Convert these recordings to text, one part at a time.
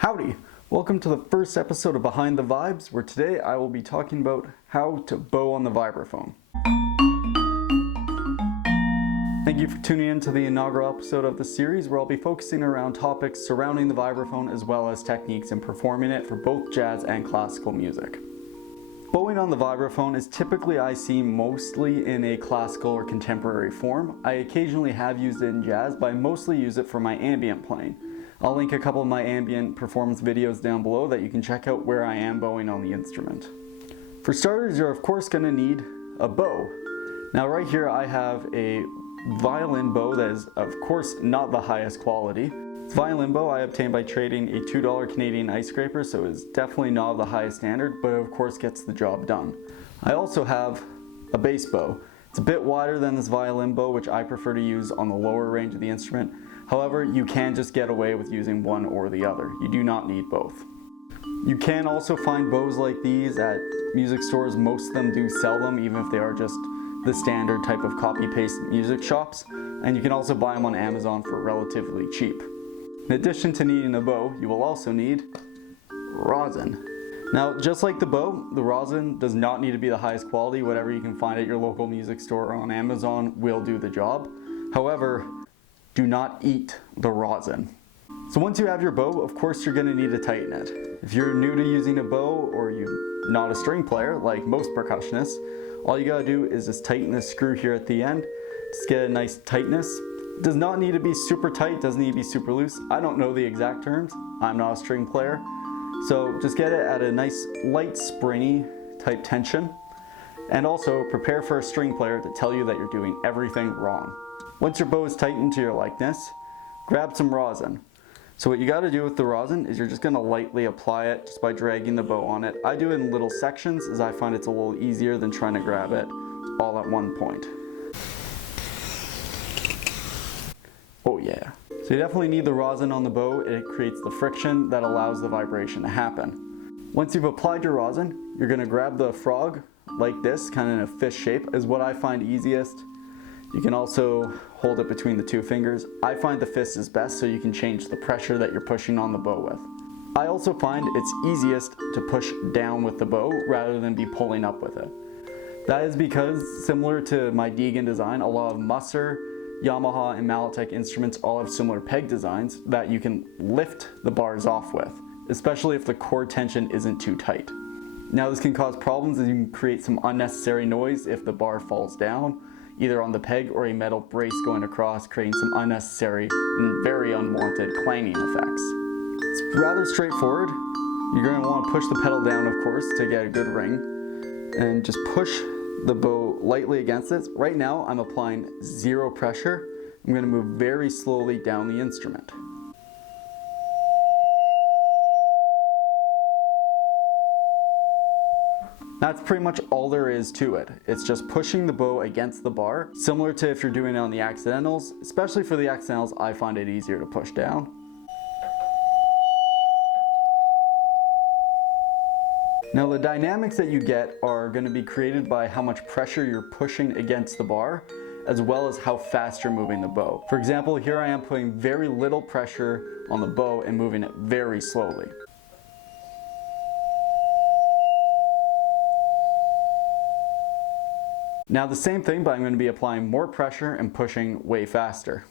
Howdy! Welcome to the first episode of Behind the Vibes, where today I will be talking about how to bow on the vibraphone. Thank you for tuning in to the inaugural episode of the series, where I'll be focusing around topics surrounding the vibraphone as well as techniques in performing it for both jazz and classical music. Bowing on the vibraphone is typically I see mostly in a classical or contemporary form. I occasionally have used it in jazz, but I mostly use it for my ambient playing. I'll link a couple of my ambient performance videos down below that you can check out where I am bowing on the instrument. For starters, you're of course going to need a bow. Now right here I have a violin bow that is of course not the highest quality. This violin bow I obtained by trading a $2 Canadian ice scraper, so it's definitely not of the highest standard, but of course gets the job done. I also have a bass bow. It's a bit wider than this violin bow, which I prefer to use on the lower range of the instrument. However, you can just get away with using one or the other. You do not need both. You can also find bows like these at music stores. Most of them do sell them, even if they are just the standard type of copy-paste music shops. And you can also buy them on Amazon for relatively cheap. In addition to needing a bow, you will also need rosin. Now, just like the bow, the rosin does not need to be the highest quality. Whatever you can find at your local music store or on Amazon will do the job. However, do not eat the rosin. So once you have your bow, of course you're going to need to tighten it. If you're new to using a bow or you're not a string player like most percussionists, all you gotta do is just tighten this screw here at the end. Just get a nice tightness. It does not need to be super tight, doesn't need to be super loose. I don't know the exact terms. I'm not a string player. So just get it at a nice light springy type tension. And also prepare for a string player to tell you that you're doing everything wrong. Once your bow is tightened to your likeness, grab some rosin. So what you got to do with the rosin is you're just going to lightly apply it just by dragging the bow on it. I do it in little sections as I find it's a little easier than trying to grab it all at one point. Oh yeah. So you definitely need the rosin on the bow. It creates the friction that allows the vibration to happen. Once you've applied your rosin, you're going to grab the frog like this, kind of in a fish shape, is what I find easiest. You can also hold it between the two fingers. I find the fist is best, so you can change the pressure that you're pushing on the bow with. I also find it's easiest to push down with the bow rather than be pulling up with it. That is because, similar to my Deagan design, a lot of Musser, Yamaha, and Malletech instruments all have similar peg designs that you can lift the bars off with, especially if the cord tension isn't too tight. Now this can cause problems as you can create some unnecessary noise if the bar falls down, either on the peg or a metal brace going across, creating some unnecessary and very unwanted clanging effects. It's rather straightforward. You're going to want to push the pedal down, of course, to get a good ring, and just push the bow lightly against it. Right now, I'm applying zero pressure. I'm going to move very slowly down the instrument. That's pretty much all there is to it. It's just pushing the bow against the bar, similar to if you're doing it on the accidentals. Especially for the accidentals, I find it easier to push down. Now the dynamics that you get are going to be created by how much pressure you're pushing against the bar, as well as how fast you're moving the bow. For example, here I am putting very little pressure on the bow and moving it very slowly. Now the same thing, but I'm going to be applying more pressure and pushing way faster.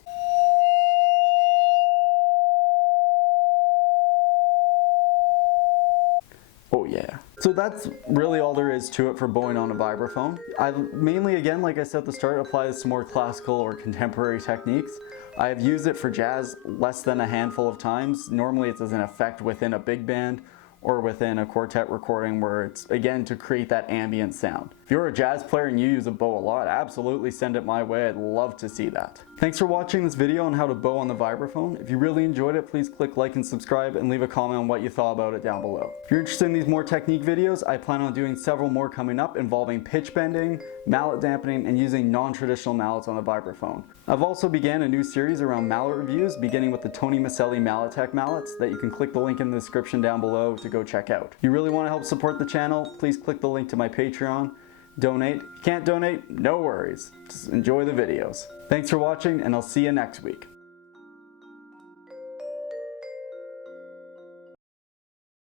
Oh yeah. So that's really all there is to it for bowing on a vibraphone. I mainly, again, like I said at the start, apply this to more classical or contemporary techniques. I have used it for jazz less than a handful of times. Normally it's as an effect within a big band or within a quartet recording where it's, again, to create that ambient sound. If you're a jazz player and you use a bow a lot, absolutely send it my way. I'd love to see that. Thanks for watching this video on how to bow on the vibraphone. If you really enjoyed it, please click like and subscribe and leave a comment on what you thought about it down below. If you're interested in these more technique videos, I plan on doing several more coming up involving pitch bending, mallet dampening, and using non-traditional mallets on the vibraphone. I've also began a new series around mallet reviews, beginning with the Tony Maselli Malletech mallets that you can click the link in the description down below to go check out. If you really want to help support the channel, please click the link to my Patreon. Donate. If you can't donate, no worries. Just enjoy the videos. Thanks for watching, and I'll see you next week.